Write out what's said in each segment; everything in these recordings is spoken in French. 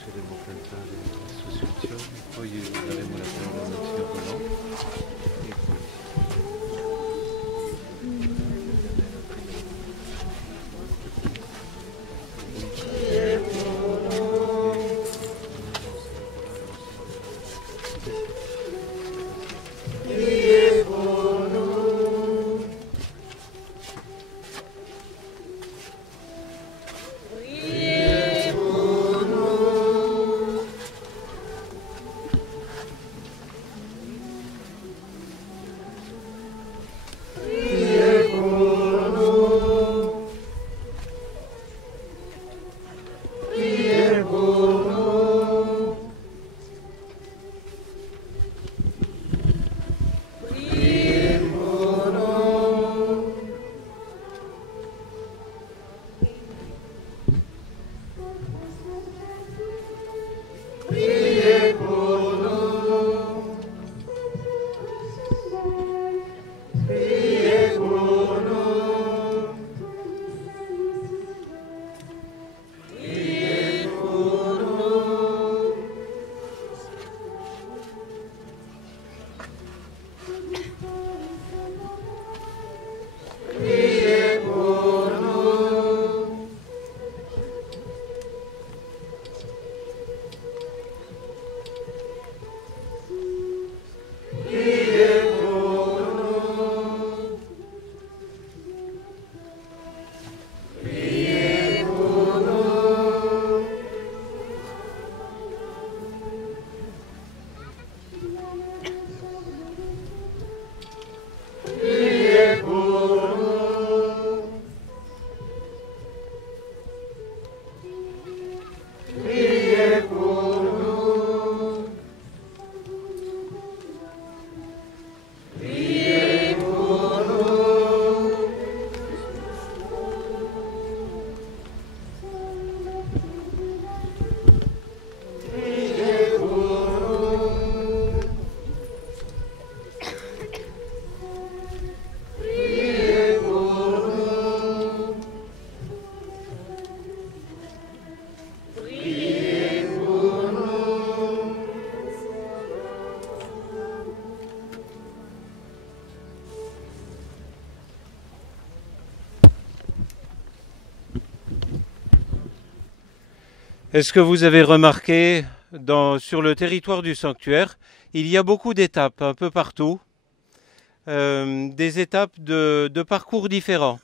lasceremo cantare la sua sezione, poi daremo la parola al signor Roland e est-ce que vous avez remarqué, sur le territoire du sanctuaire, il y a beaucoup d'étapes un peu partout, des étapes de parcours différents.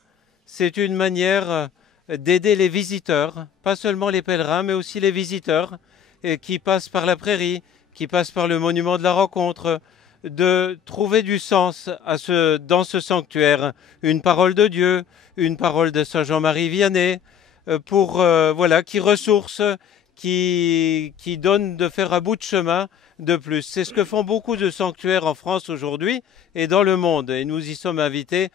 C'est une manière d'aider les visiteurs, pas seulement les pèlerins, mais aussi les visiteurs qui passent par la prairie, qui passent par le monument de la rencontre, de trouver du sens dans ce sanctuaire, une parole de Dieu, une parole de Saint Jean-Marie Vianney, qui ressource, qui donne de faire un bout de chemin de plus. C'est ce que font beaucoup de sanctuaires en France aujourd'hui et dans le monde. Et nous y sommes invités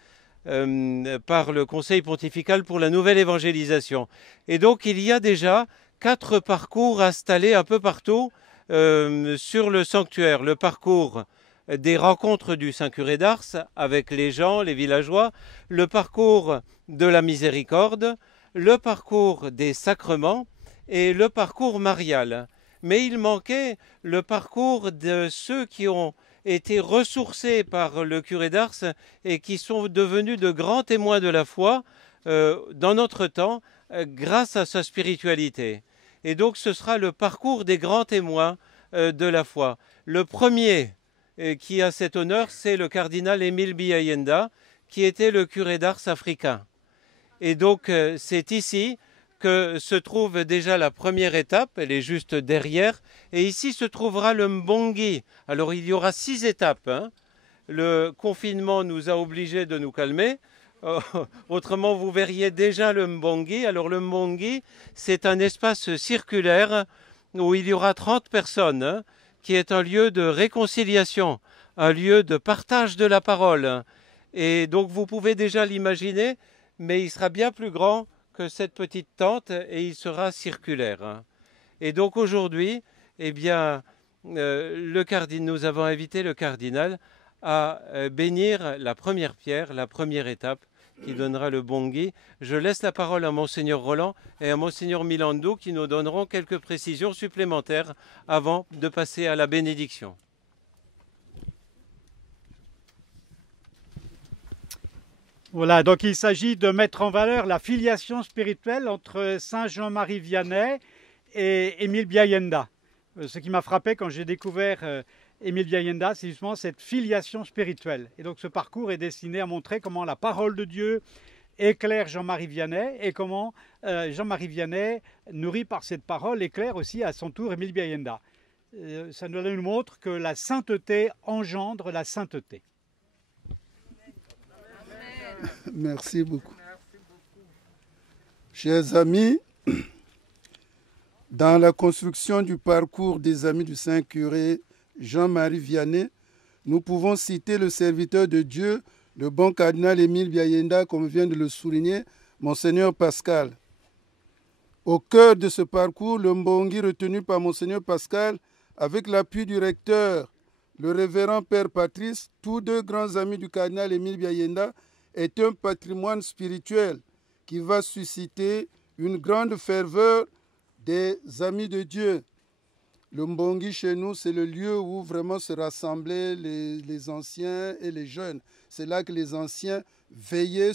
par le Conseil pontifical pour la nouvelle évangélisation. Et donc il y a déjà 4 parcours installés un peu partout sur le sanctuaire. Le parcours des rencontres du Saint-Curé d'Ars avec les gens, les villageois, le parcours de la miséricorde, le parcours des sacrements et le parcours marial. Mais il manquait le parcours de ceux qui ont été ressourcés par le curé d'Ars et qui sont devenus de grands témoins de la foi dans notre temps grâce à sa spiritualité. Et donc ce sera le parcours des grands témoins de la foi. Le premier qui a cet honneur, c'est le cardinal Émile Biayenda, qui était le curé d'Ars africain. Et donc c'est ici que se trouve déjà la première étape, elle est juste derrière, et ici se trouvera le Mbongi. Alors il y aura 6 étapes, hein. Le confinement nous a obligés de nous calmer, autrement vous verriez déjà le Mbongi. Alors le Mbongi, c'est un espace circulaire où il y aura 30 personnes, hein, qui est un lieu de réconciliation, un lieu de partage de la parole. Et donc vous pouvez déjà l'imaginer, mais il sera bien plus grand que cette petite tente et il sera circulaire. Et donc aujourd'hui, eh bien, nous avons invité le cardinal à bénir la première pierre, la première étape, qui donnera le Bongi. Je laisse la parole à Monseigneur Roland et à Monseigneur Milandou qui nous donneront quelques précisions supplémentaires avant de passer à la bénédiction. Voilà, donc il s'agit de mettre en valeur la filiation spirituelle entre Saint Jean-Marie Vianney et Émile Biayenda. Ce qui m'a frappé quand j'ai découvert Émile Biayenda, c'est justement cette filiation spirituelle. Et donc ce parcours est destiné à montrer comment la parole de Dieu éclaire Jean-Marie Vianney et comment Jean-Marie Vianney, nourri par cette parole, éclaire aussi à son tour Émile Biayenda. Ça nous montre que la sainteté engendre la sainteté. Merci beaucoup. Chers amis, dans la construction du parcours des amis du Saint-Curé Jean-Marie Vianney, nous pouvons citer le serviteur de Dieu, le bon cardinal Émile Biayenda, comme vient de le souligner, Monseigneur Pascal. Au cœur de ce parcours, le Mbongi retenu par Monseigneur Pascal, avec l'appui du recteur, le révérend Père Patrice, tous deux grands amis du cardinal Émile Biayenda, est un patrimoine spirituel qui va susciter une grande ferveur des amis de Dieu. Le Mbongi chez nous, c'est le lieu où vraiment se rassemblaient les anciens et les jeunes. C'est là que les anciens veillaient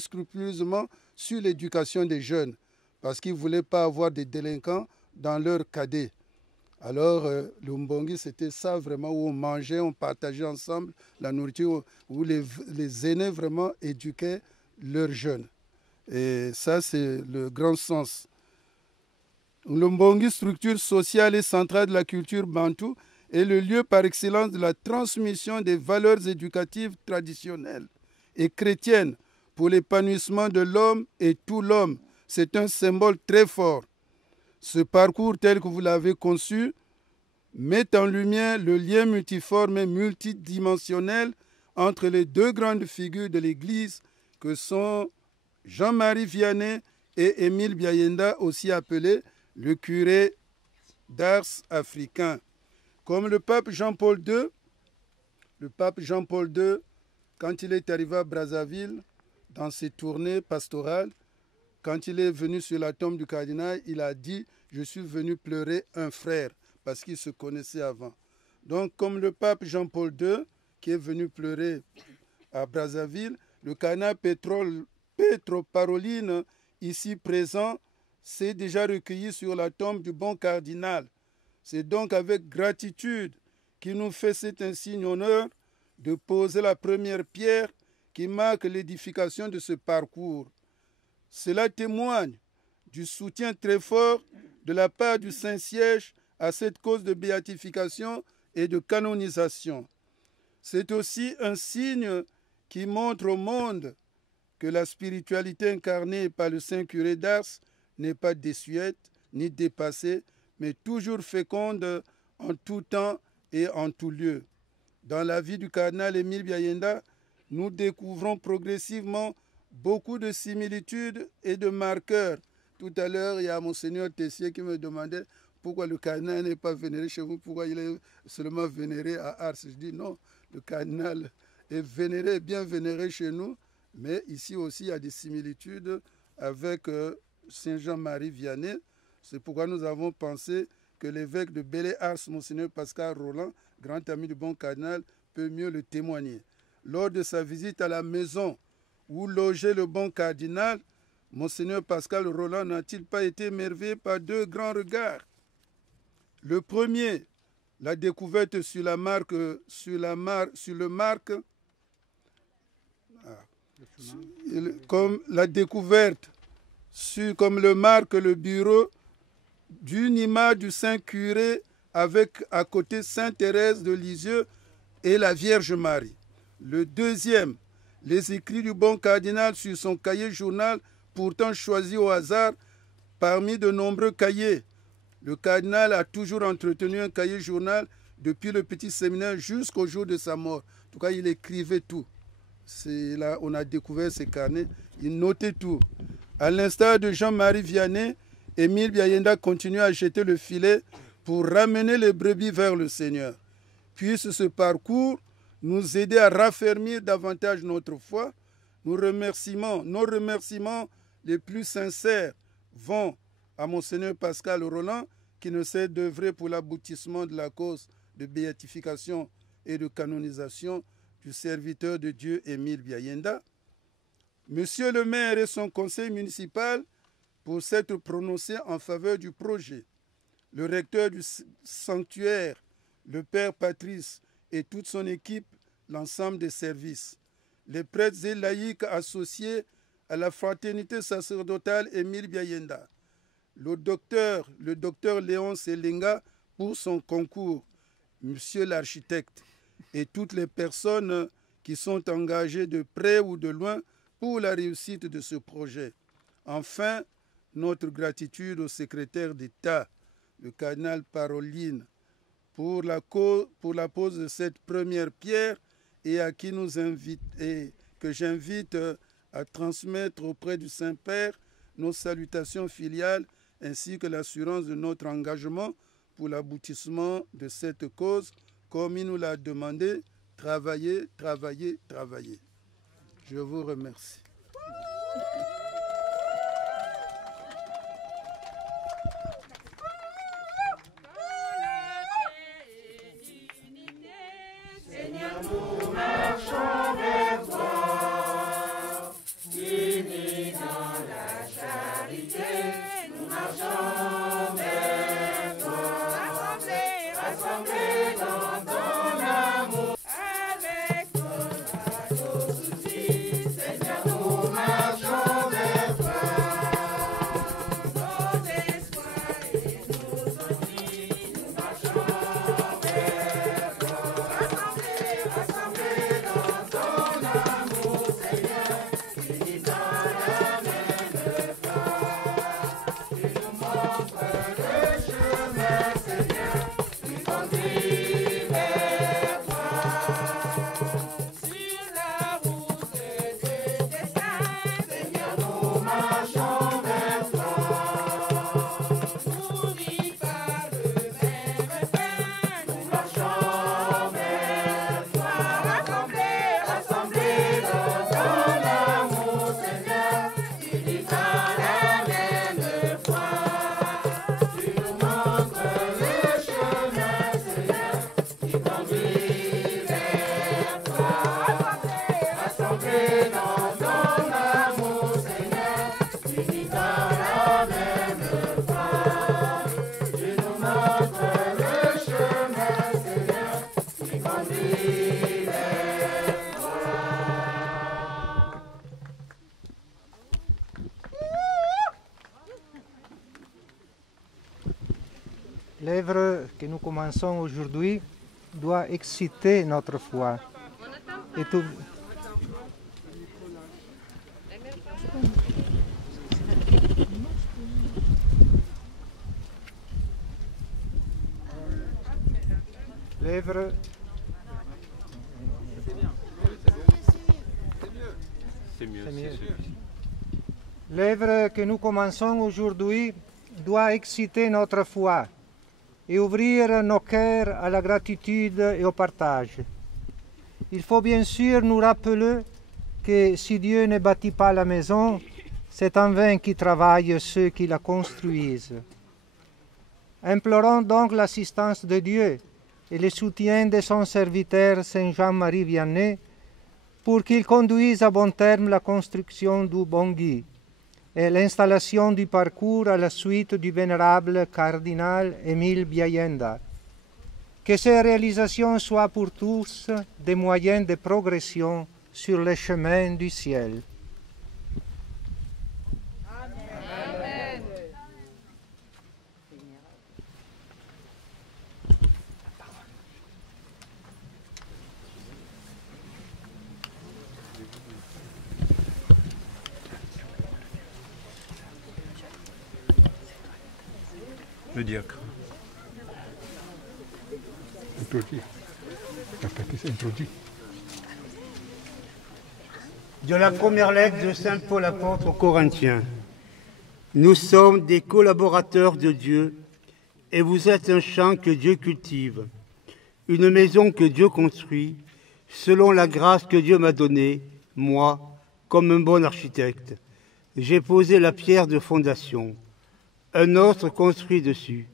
scrupuleusement sur l'éducation des jeunes parce qu'ils ne voulaient pas avoir des délinquants dans leur cadet. Alors, le Mbongi, c'était ça vraiment où on mangeait, on partageait ensemble la nourriture, où les aînés vraiment éduquaient leurs jeunes. Et ça, c'est le grand sens. Le Mbongi, structure sociale et centrale de la culture bantoue, est le lieu par excellence de la transmission des valeurs éducatives traditionnelles et chrétiennes pour l'épanouissement de l'homme et tout l'homme. C'est un symbole très fort. Ce parcours tel que vous l'avez conçu met en lumière le lien multiforme et multidimensionnel entre les deux grandes figures de l'Église que sont Jean-Marie Vianney et Émile Biayenda, aussi appelé le curé d'Ars africain. Comme le pape Jean-Paul II, quand il est arrivé à Brazzaville, dans ses tournées pastorales, quand il est venu sur la tombe du cardinal, il a dit « Je suis venu pleurer un frère » parce qu'il se connaissait avant. Donc, comme le pape Jean-Paul II, qui est venu pleurer à Brazzaville, le cardinal Pietro Parolin, ici présent, s'est déjà recueilli sur la tombe du bon cardinal. C'est donc avec gratitude qu'il nous fait cet insigne honneur de poser la première pierre qui marque l'édification de ce parcours. Cela témoigne du soutien très fort de la part du Saint-Siège à cette cause de béatification et de canonisation. C'est aussi un signe qui montre au monde que la spiritualité incarnée par le Saint-Curé d'Ars n'est pas désuète ni dépassée, mais toujours féconde en tout temps et en tout lieu. Dans la vie du cardinal Émile Biayenda, nous découvrons progressivement beaucoup de similitudes et de marqueurs. Tout à l'heure, il y a Monseigneur Tessier qui me demandait pourquoi le cardinal n'est pas vénéré chez vous, pourquoi il est seulement vénéré à Ars. Je dis non, le cardinal est vénéré, bien vénéré chez nous, mais ici aussi il y a des similitudes avec Saint Jean-Marie Vianney. C'est pourquoi nous avons pensé que l'évêque de Belley-Ars, Monseigneur Pascal Roland, grand ami du bon cardinal, peut mieux le témoigner. Lors de sa visite à la maison où logeait le bon cardinal, Monseigneur Pascal Roland n'a-t-il pas été émerveillé par deux grands regards? Le premier, la découverte sur le marque, comme la découverte comme le marque le bureau d'une image du Saint-Curé avec à côté Sainte Thérèse de Lisieux et la Vierge Marie. Le deuxième, les écrits du bon cardinal sur son cahier journal, pourtant choisi au hasard parmi de nombreux cahiers. Le cardinal a toujours entretenu un cahier journal depuis le petit séminaire jusqu'au jour de sa mort. En tout cas, il écrivait tout. C'est là on a découvert ses carnets. Il notait tout. À l'instar de Jean-Marie Vianney, Émile Biayenda continue à jeter le filet pour ramener les brebis vers le Seigneur. Puisse ce parcours nous aider à raffermir davantage notre foi, nos remerciements les plus sincères vont à Monseigneur Pascal Roland, qui ne cesse d'œuvrer pour l'aboutissement de la cause de béatification et de canonisation du serviteur de Dieu Émile Biayenda. Monsieur le maire et son conseil municipal pour s'être prononcés en faveur du projet. Le recteur du sanctuaire, le père Patrice et toute son équipe, l'ensemble des services. Les prêtres et laïcs associés à la fraternité sacerdotale Émile Biayenda. Le docteur Léon Selenga pour son concours, monsieur l'architecte, et toutes les personnes qui sont engagées de près ou de loin pour la réussite de ce projet. Enfin, notre gratitude au secrétaire d'État, le cardinal Paroline, pour la pose de cette première pierre et à qui que j'invite à transmettre auprès du Saint-Père nos salutations filiales ainsi que l'assurance de notre engagement pour l'aboutissement de cette cause, comme il nous l'a demandé, travailler, travailler, travailler. Je vous remercie. Seigneur, nous marchons vers toi, unis dans la charité, nous marchons vers toi, rassemblés dans ton amour, avec nos soucis, Seigneur, nous marchons vers toi, nos espoirs et nos envies, nous marchons vers toi, rassemblés dans ton amour, Seigneur, unis dans la même foi, tu nous montres le chemin, Seigneur, qui conduit vers toi. Sur la route de destin, Seigneur, nous marchons vers toi. Nourris par le même pain, nous marchons vers toi. Rassemblés dans ton amour, Seigneur, unis dans la même foi. Tu nous montres le chemin, Seigneur, qui conduit vers toi. Rassemblés dans ton amour, Seigneur, unis dans la même foi. Tu nous montres le chemin, Seigneur, qui conduit vers toi. L'œuvre que nous commençons aujourd'hui doit exciter notre foi. Et tout... L'œuvre... C'est mieux. C'est mieux. c'est celui-ci. L'œuvre que nous commençons aujourd'hui doit exciter notre foi et ouvrir nos cœurs à la gratitude et au partage. Il faut bien sûr nous rappeler que si Dieu ne bâtit pas la maison, c'est en vain qu'y travaillent ceux qui la construisent. Implorons donc l'assistance de Dieu et le soutien de son serviteur Saint Jean-Marie Vianney pour qu'il conduise à bon terme la construction du Bongui et l'installation du parcours à la suite du vénérable cardinal Émile Biayenda. Que ces réalisations soient pour tous des moyens de progression sur le chemin du ciel. Amen. Le diacre. Introduit. Introduit. De la première lettre de Saint Paul apôtre aux Corinthiens. Nous sommes des collaborateurs de Dieu et vous êtes un champ que Dieu cultive, une maison que Dieu construit, selon la grâce que Dieu m'a donnée, moi, comme un bon architecte. J'ai posé la pierre de fondation, un autre construit dessus,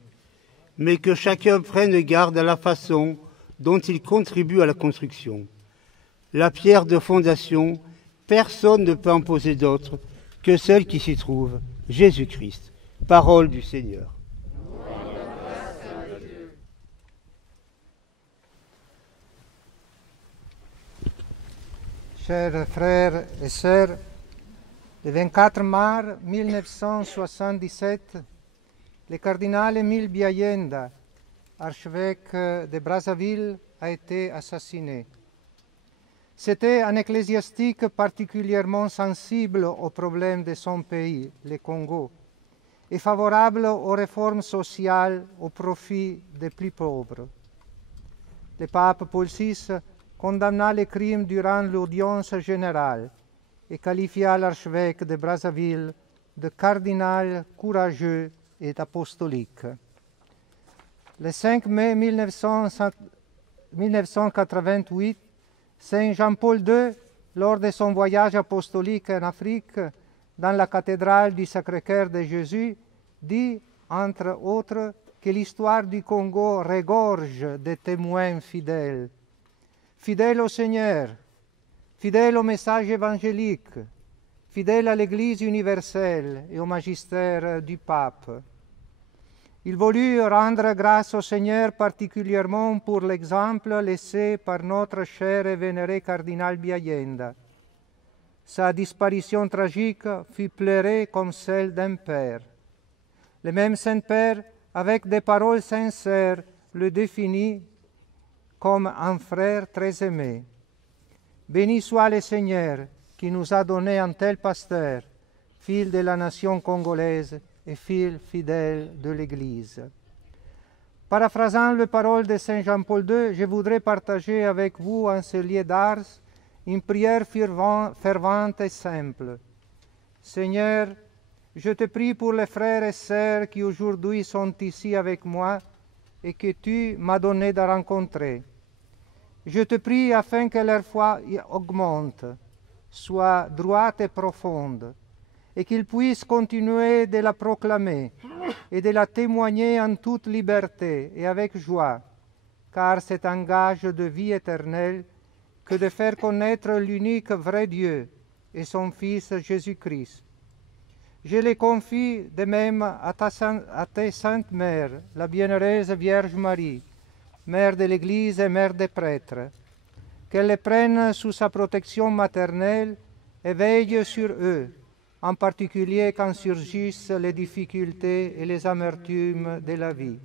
mais que chacun prenne garde à la façon dont il contribue à la construction. La pierre de fondation, personne ne peut en poser d'autre que celle qui s'y trouve, Jésus-Christ. Parole du Seigneur. Chers frères et sœurs, le 24 mars 1977, le cardinal Émile Biayenda, archevêque de Brazzaville, a été assassiné. C'était un ecclésiastique particulièrement sensible aux problèmes de son pays, le Congo, et favorable aux réformes sociales au profit des plus pauvres. Le pape Paul VI condamna les crimes durant l'audience générale et qualifia l'archevêque de Brazzaville de cardinal courageux et apostolique. Le 5 mai 1988, Saint Jean-Paul II, lors de son voyage apostolique en Afrique, dans la cathédrale du Sacré-Cœur de Jésus, dit, entre autres, que l'histoire du Congo regorge de témoins fidèles. Fidèles au Seigneur, fidèles au message évangélique, fidèles à l'Église universelle et au magistère du pape. Il voulut rendre grâce au Seigneur particulièrement pour l'exemple laissé par notre cher et vénéré cardinal Biayenda. Sa disparition tragique fut pleurée comme celle d'un père. Le même Saint-Père, avec des paroles sincères, le définit comme un frère très aimé. Béni soit le Seigneur qui nous a donné un tel pasteur, fils de la nation congolaise et fils fidèle de l'Église. Paraphrasant les paroles de Saint Jean-Paul II, je voudrais partager avec vous en ce lieu d'Ars une prière fervente et simple. Seigneur, je te prie pour les frères et sœurs qui aujourd'hui sont ici avec moi et que tu m'as donné de rencontrer. Je te prie afin que leur foi augmente, soit droite et profonde, et qu'ils puissent continuer de la proclamer et de la témoigner en toute liberté et avec joie, car c'est un gage de vie éternelle que de faire connaître l'unique vrai Dieu et son Fils Jésus-Christ. Je les confie de même à ta Sainte Mère, la bienheureuse Vierge Marie, Mère de l'Église et Mère des prêtres, qu'elle les prenne sous sa protection maternelle et veille sur eux, en particulier quand surgissent les difficultés et les amertumes de la vie.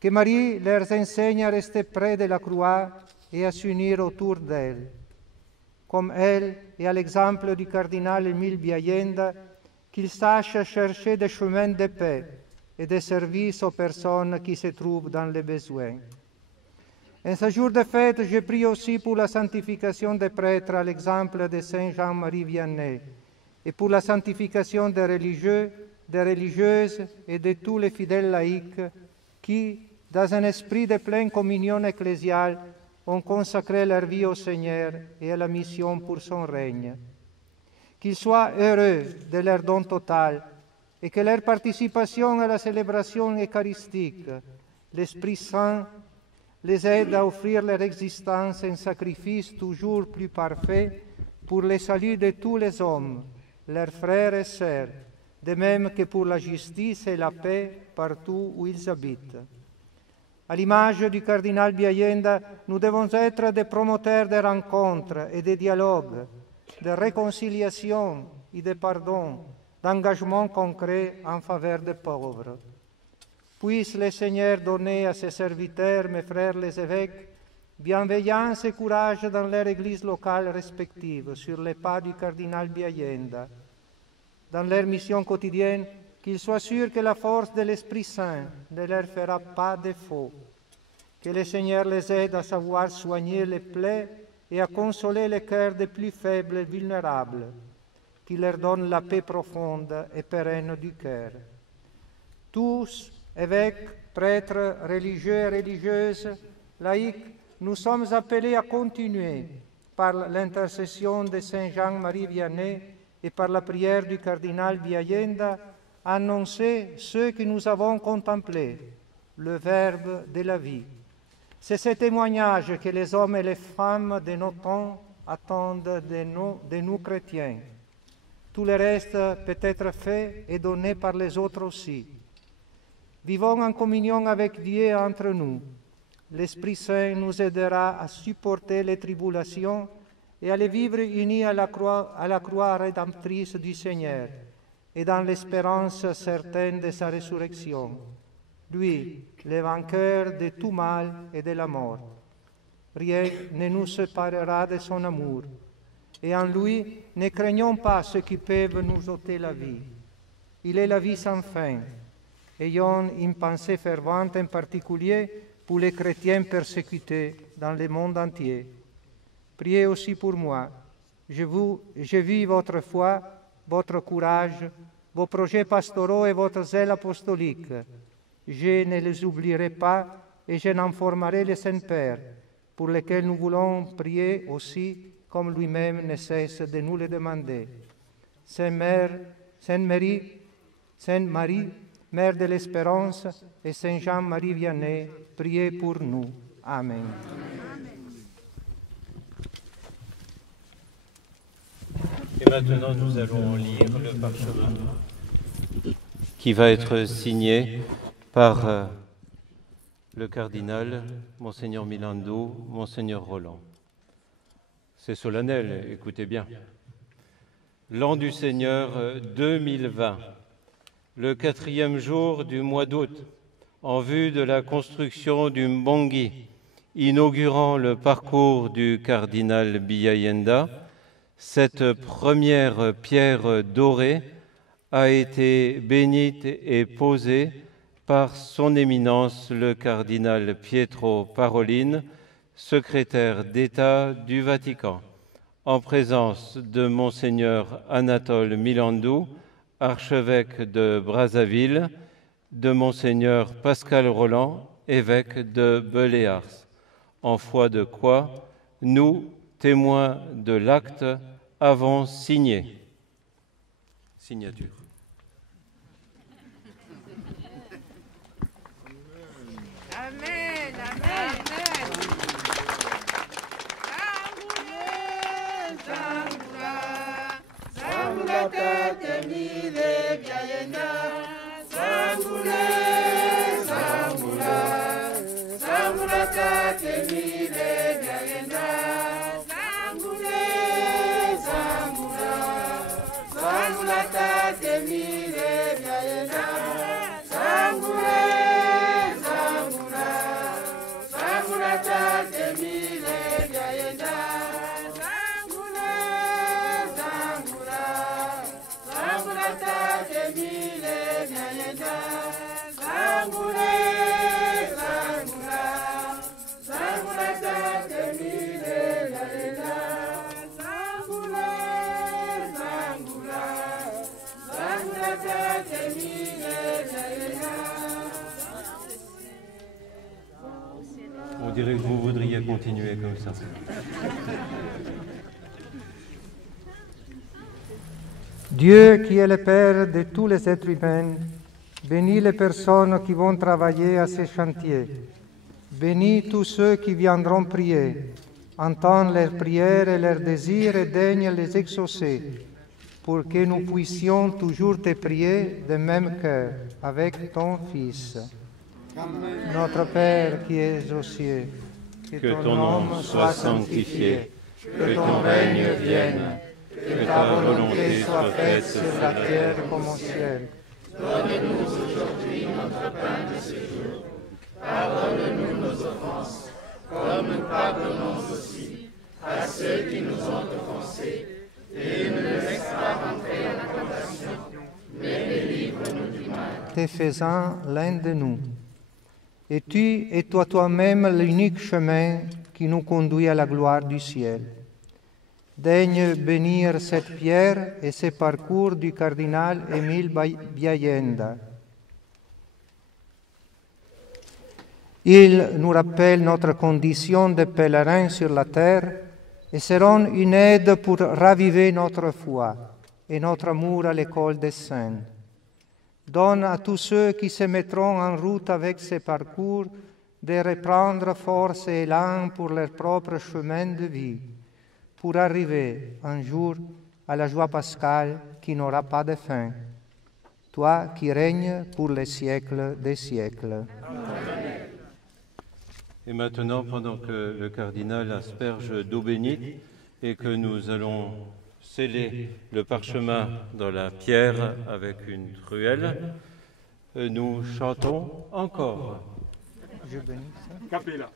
Que Marie leur enseigne à rester près de la croix et à s'unir autour d'elle. Comme elle, et à l'exemple du cardinal Émile Biayenda, qu'ils sachent chercher des chemins de paix et de service aux personnes qui se trouvent dans les besoins. En ce jour de fête, je prie aussi pour la sanctification des prêtres à l'exemple de Saint Jean-Marie Vianney et pour la sanctification des religieux, des religieuses et de tous les fidèles laïcs qui, dans un esprit de pleine communion ecclésiale, ont consacré leur vie au Seigneur et à la mission pour son règne. Qu'ils soient heureux de leur don total et que leur participation à la célébration eucharistique, l'Esprit Saint, les aide à offrir leur existence un sacrifice toujours plus parfait pour le salut de tous les hommes, leurs frères et sœurs, de même que pour la justice et la paix partout où ils habitent. À l'image du cardinal Biayenda, nous devons être des promoteurs de rencontres et de dialogues, de réconciliation et de pardon, d'engagement concret en faveur des pauvres. Puisse le Seigneur donner à ses serviteurs, mes frères les évêques, bienveillance et courage dans leur église locale respective, sur les pas du cardinal Biayenda. Dans leur mission quotidienne, qu'ils soient sûrs que la force de l'Esprit Saint ne leur fera pas défaut. Que le Seigneur les aide à savoir soigner les plaies et à consoler les cœurs des plus faibles et vulnérables. Qu'il leur donne la paix profonde et pérenne du cœur. Tous, évêques, prêtres, religieux et religieuses, laïcs, nous sommes appelés à continuer, par l'intercession de Saint Jean-Marie Vianney et par la prière du cardinal Biayenda, annoncer ce que nous avons contemplé, le Verbe de la vie. C'est ce témoignage que les hommes et les femmes de nos temps attendent de nous chrétiens. Tout le reste peut être fait et donné par les autres aussi. Vivons en communion avec Dieu entre nous. L'Esprit Saint nous aidera à supporter les tribulations et à les vivre unis à la croix rédemptrice du Seigneur et dans l'espérance certaine de sa résurrection. Lui, le vainqueur de tout mal et de la mort. Rien ne nous séparera de son amour. Et en lui, ne craignons pas ceux qui peuvent nous ôter la vie. Il est la vie sans fin. Ayons une pensée fervente en particulier pour les chrétiens persécutés dans le monde entier. Priez aussi pour moi. Je vis votre foi, votre courage, vos projets pastoraux et votre zèle apostolique. Je ne les oublierai pas et je n'informerai le Saint-Père, pour lesquels nous voulons prier aussi, comme lui-même ne cesse de nous le demander. Sainte Marie, Mère de l'Espérance, et Saint Jean-Marie Vianney, priez pour nous. Amen. Et maintenant, nous allons lire le parchemin qui va être signé par le cardinal, Monseigneur Milando, Monseigneur Roland. C'est solennel, écoutez bien. L'an du Seigneur 2020, le 4e jour du mois d'août, en vue de la construction du Mbongi, inaugurant le parcours du cardinal Biayenda, cette première pierre dorée a été bénite et posée par son éminence le cardinal Pietro Parolin, secrétaire d'État du Vatican, en présence de Monseigneur Anatole Milandou, archevêque de Brazzaville, de Monseigneur Pascal Roland, évêque de Beléars, en foi de quoi nous, témoins de l'acte, avons signé. Signature. Amen, amen, amen. Sangula tete mile Biayenda. Sangula tete mile Biayenda. Sangula tete mile Biayenda. Sangula tete mile Biayenda. On dirait que vous voudriez continuer comme ça. Dieu qui est le Père de tous les êtres humains, bénis les personnes qui vont travailler à ces chantiers. Bénis tous ceux qui viendront prier. Entends leurs prières et leurs désirs et daigne les exaucer, pour que nous puissions toujours te prier de même cœur avec ton Fils. Amen. Notre Père qui es aux cieux, que ton nom soit sanctifié, que ton règne vienne, que ta volonté soit faite sur la terre comme au ciel. Donne-nous aujourd'hui notre pain de ce jour. Pardonne-nous nos offenses, comme nous pardonnons aussi à ceux qui nous ont offensés. Et ne nous laisse pas rentrer en tentation, mais délivre-nous du mal. Te faisant l'un de nous. Et tu es toi-même l'unique chemin qui nous conduit à la gloire du ciel. Daigne bénir cette pierre et ce parcours du cardinal Émile Biayenda. Il nous rappelle notre condition de pèlerin sur la terre et seront une aide pour raviver notre foi et notre amour à l'école des saints. Donne à tous ceux qui se mettront en route avec ces parcours de reprendre force et élan pour leur propre chemin de vie, pour arriver un jour à la joie pascale qui n'aura pas de fin. Toi qui règnes pour les siècles des siècles. Et maintenant, pendant que le cardinal asperge d'eau bénite et que nous allons sceller le parchemin dans la pierre avec une truelle, nous chantons encore. Je bénis ça. Capella.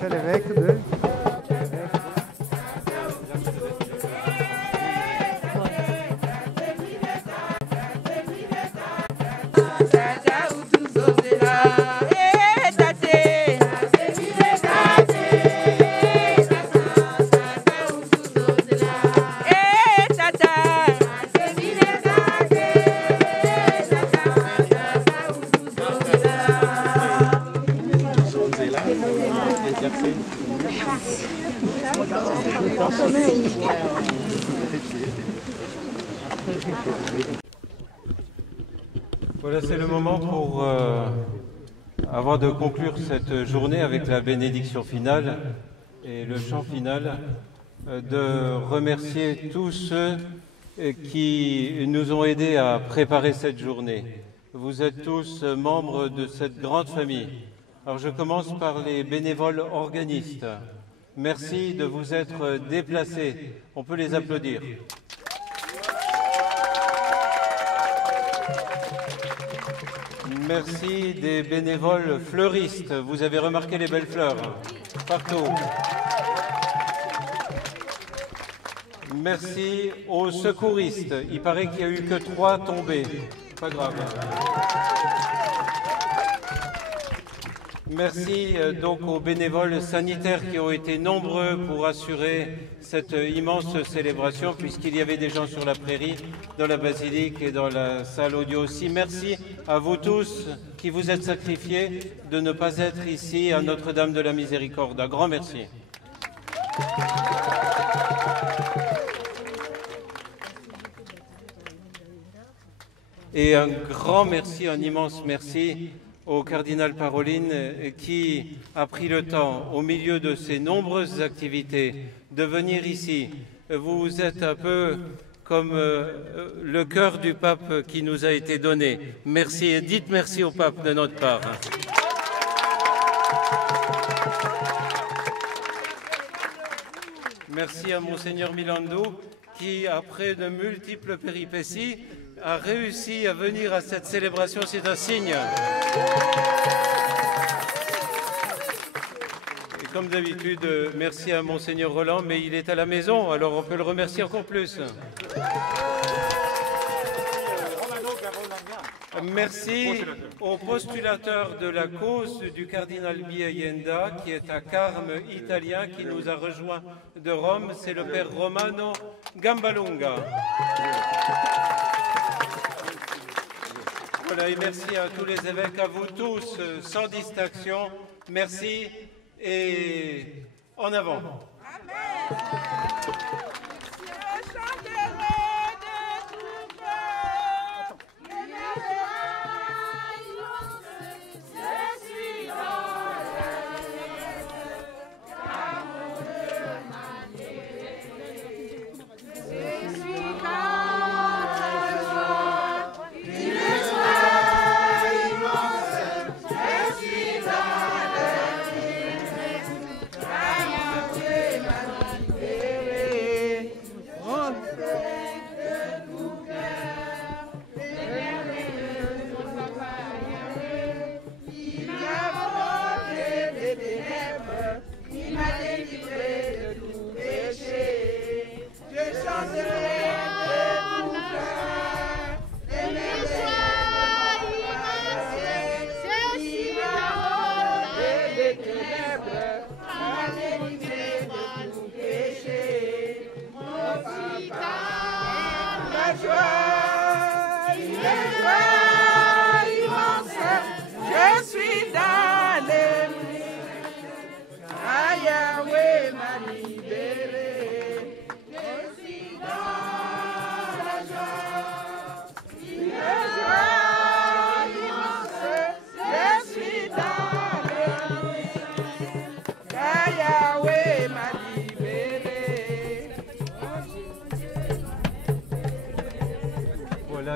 C'est l'évêque de... Voilà, c'est le moment pour, avant de conclure cette journée avec la bénédiction finale et le chant final, de remercier tous ceux qui nous ont aidés à préparer cette journée. Vous êtes tous membres de cette grande famille. Alors je commence par les bénévoles organistes. Merci de vous être déplacés. On peut les applaudir. Merci des bénévoles fleuristes. Vous avez remarqué les belles fleurs partout. Merci aux secouristes. Il paraît qu'il n'y a eu que 3 tombés. Pas grave. Merci donc aux bénévoles sanitaires qui ont été nombreux pour assurer cette immense célébration, puisqu'il y avait des gens sur la prairie, dans la basilique et dans la salle audio aussi. Merci à vous tous qui vous êtes sacrifiés de ne pas être ici à Notre-Dame de la Miséricorde. Un grand merci. Et un grand merci, un immense merci au cardinal Parolin qui a pris le temps, au milieu de ses nombreuses activités, de venir ici. Vous êtes un peu comme le cœur du pape qui nous a été donné. Merci et dites merci au pape de notre part. Merci à Monseigneur Milando qui, après de multiples péripéties, a réussi à venir à cette célébration. C'est un signe. Et comme d'habitude, merci à Monseigneur Roland, mais il est à la maison, alors on peut le remercier encore plus. Merci au postulateur de la cause du cardinal Biayenda, qui est à Carme, italien, qui nous a rejoint de Rome. C'est le père Romano Gambalunga. Voilà, et merci à tous les évêques, à vous tous, sans distinction. Merci et en avant. Amen.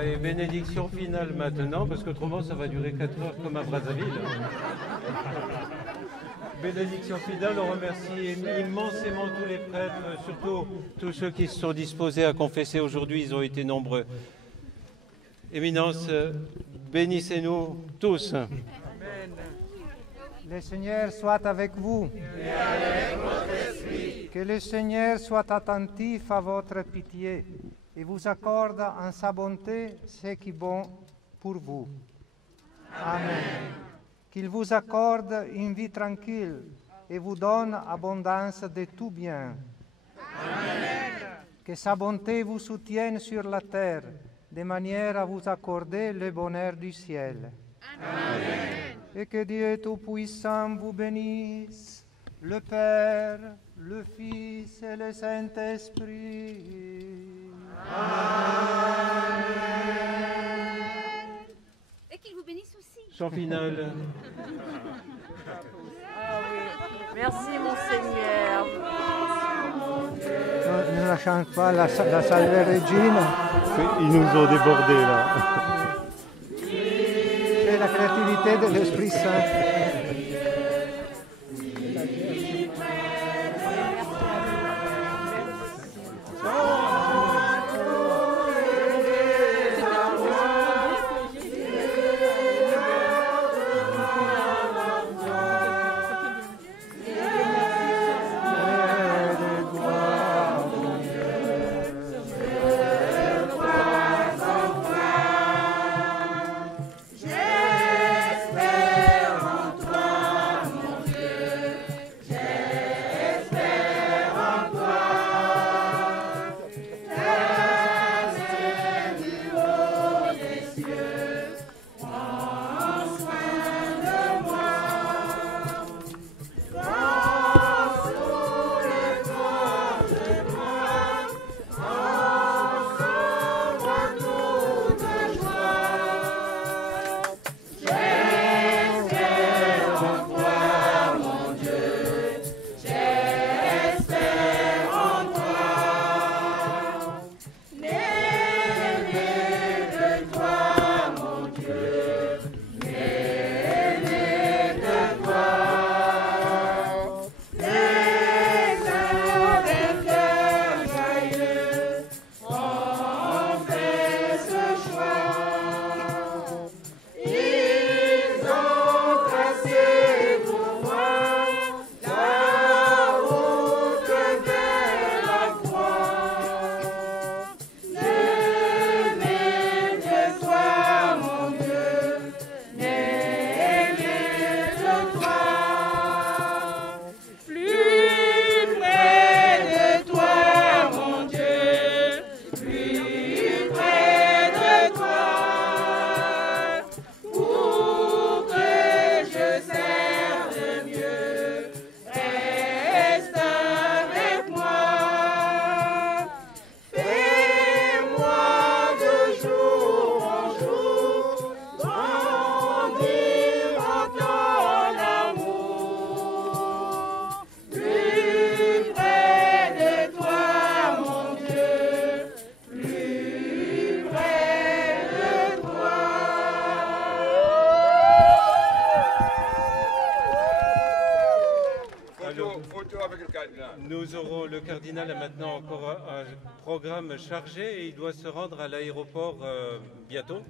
Et bénédiction finale maintenant, parce qu'autrement ça va durer 4 heures comme à Brazzaville. Bénédiction finale, on remercie immensément tous les prêtres, surtout tous ceux qui se sont disposés à confesser aujourd'hui, ils ont été nombreux. Éminence, bénissez-nous tous. Amen. Le Seigneur soit avec vous. Et avec votre esprit. Que le Seigneur soit attentif à votre pitié et vous accorde en sa bonté ce qui est bon pour vous. Amen. Qu'il vous accorde une vie tranquille et vous donne abondance de tout bien. Amen. Que sa bonté vous soutienne sur la terre, de manière à vous accorder le bonheur du ciel. Amen. Et que Dieu Tout-Puissant vous bénisse, le Père, le Fils et le Saint-Esprit. Amen. Et qu'il vous bénisse aussi. Chant final. Merci, Monseigneur. Ne lâchons pas la Salve Regina. Ils nous ont débordés là. Et la créativité de l'Esprit Saint. Le cardinal a maintenant encore un programme chargé et il doit se rendre à l'aéroport bientôt.